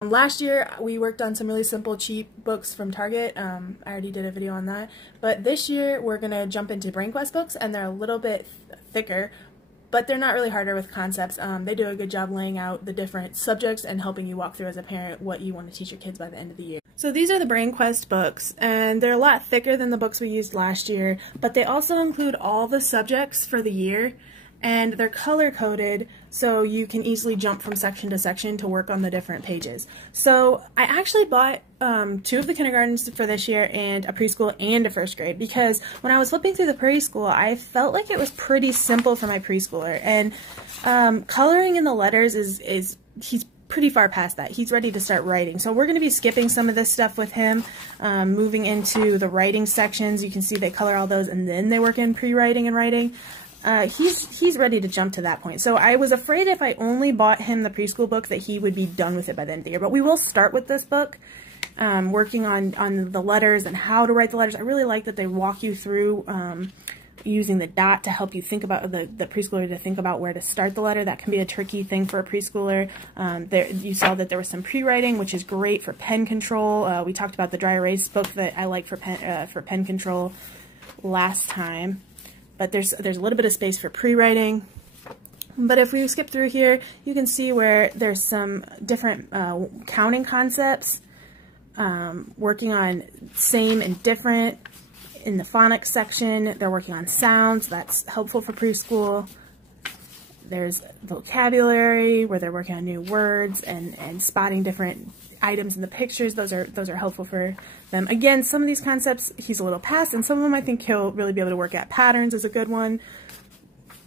Last year we worked on some really simple, cheap books from Target. I already did a video on that. But this year we're going to jump into PreK books, and they're a little bit thicker, but they're not really harder with concepts. They do a good job laying out the different subjects and helping you walk through as a parent what you want to teach your kids by the end of the year. So these are the PreK books, and they're a lot thicker than the books we used last year, but they also include all the subjects for the year. And they're color-coded, so you can easily jump from section to section to work on the different pages. So I actually bought 2 of the kindergartens for this year and a preschool and a first grade, because when I was flipping through the preschool, I felt like it was pretty simple for my preschooler. And coloring in the letters he's pretty far past that. He's ready to start writing. So we're going to be skipping some of this stuff with him, moving into the writing sections. You can see they color all those and then they work in pre-writing and writing. He's ready to jump to that point. So I was afraid if I only bought him the preschool book that he would be done with it by the end of the year. But we will start with this book, working on the letters and how to write the letters. I really like that they walk you through using the dot to help you think about the preschooler to think about where to start the letter. That can be a tricky thing for a preschooler. You saw that there was some pre-writing, which is great for pen control. We talked about the dry erase book that I like for pen control last time. But there's a little bit of space for pre-writing. But if we skip through here, you can see where there's some different counting concepts, working on same and different. In the phonics section, they're working on sounds. That's helpful for preschool. There's vocabulary, where they're working on new words and spotting different items in the pictures. Those are helpful for them. Again, some of these concepts he's a little past, and some of them I think he'll really be able to work at. Patterns is a good one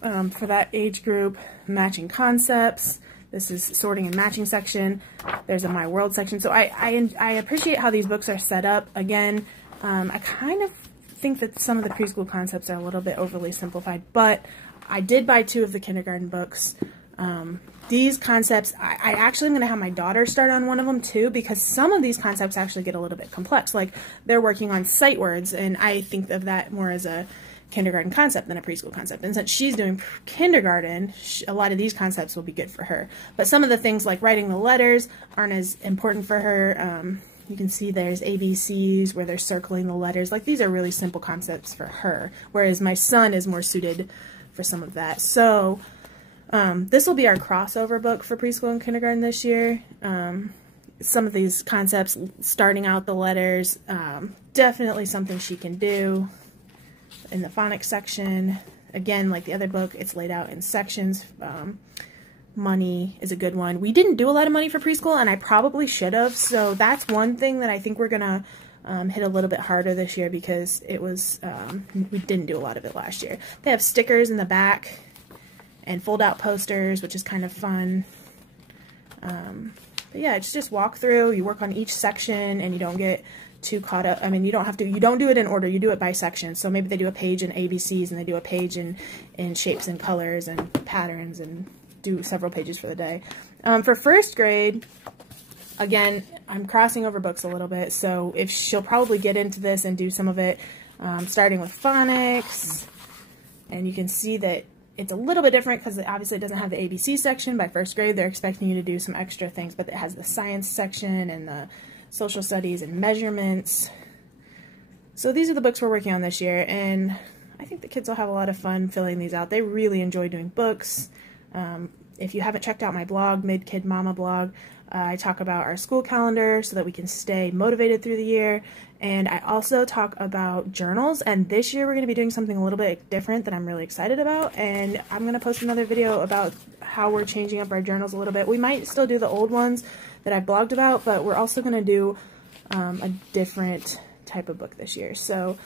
for that age group. Matching concepts. This is sorting and matching section. There's a My World section. So I appreciate how these books are set up. Again, I kind of think that some of the preschool concepts are a little bit overly simplified, but I did buy 2 of the kindergarten books. These concepts, I actually am going to have my daughter start on one of them too, because some of these concepts actually get a little bit complex. Like they're working on sight words, and I think of that more as a kindergarten concept than a preschool concept. And since she's doing kindergarten, a lot of these concepts will be good for her. But some of the things like writing the letters aren't as important for her. You can see there's ABCs where they're circling the letters. Like these are really simple concepts for her, whereas my son is more suited for some of that. So this will be our crossover book for preschool and kindergarten this year. Some of these concepts, starting out the letters, definitely something she can do. In the phonics section, again, like the other book, it's laid out in sections. Money is a good one. We didn't do a lot of money for preschool, and I probably should have. So that's one thing that I think we're going to hit a little bit harder this year, because it was we didn't do a lot of it last year. They have stickers in the back and fold-out posters, which is kind of fun. But yeah, it's just walk through. You work on each section, and you don't get too caught up. I mean, you don't do it in order. You do it by section. So maybe they do a page in ABCs, and they do a page in shapes and colors and patterns, and do several pages for the day. For first grade, again, I'm crossing over books a little bit, so if she'll probably get into this and do some of it, starting with phonics. And you can see that it's a little bit different because obviously it doesn't have the ABC section. By first grade, they're expecting you to do some extra things, but it has the science section and the social studies and measurements. So these are the books we're working on this year, and I think the kids will have a lot of fun filling these out. They really enjoy doing books. If you haven't checked out my blog, Mid-Kid Mama blog, I talk about our school calendar so that we can stay motivated through the year. And I also talk about journals, and this year we're going to be doing something a little bit different that I'm really excited about, and I'm going to post another video about how we're changing up our journals a little bit. We might still do the old ones that I've blogged about, but we're also going to do a different type of book this year. So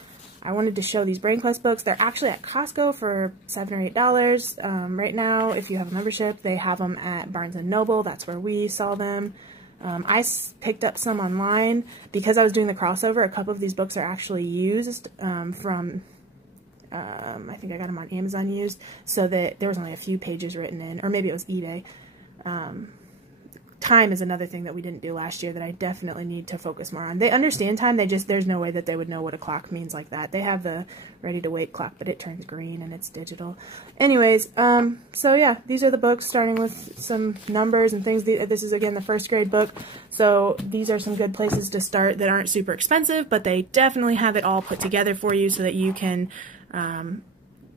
I wanted to show these PreK books. They're actually at Costco for $7 or $8 right now. If you have a membership, they have them at Barnes & Noble. That's where we saw them. I picked up some online because I was doing the crossover. A couple of these books are actually used from, I think I got them on Amazon used, so that there was only a few pages written in, or maybe it was eBay. time is another thing that we didn't do last year that I definitely need to focus more on. They understand time, there's no way that they would know what a clock means like that. They have the ready to wait clock, but it turns green and it's digital. Anyways, so yeah, these are the books, starting with some numbers and things. This is again the first grade book, so these are some good places to start that aren't super expensive, but they definitely have it all put together for you so that you can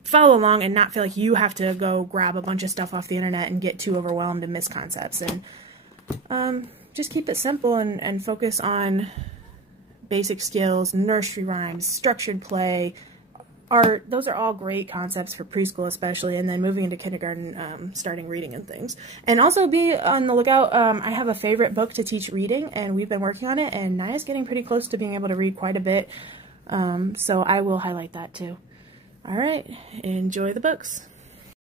follow along and not feel like you have to go grab a bunch of stuff off the internet and get too overwhelmed and miss concepts. And just keep it simple and focus on basic skills, nursery rhymes, structured play, art. Those are all great concepts for preschool especially, and then moving into kindergarten, starting reading and things. And also be on the lookout. I have a favorite book to teach reading, and we've been working on it, and Naya's getting pretty close to being able to read quite a bit, so I will highlight that too. Alright, enjoy the books.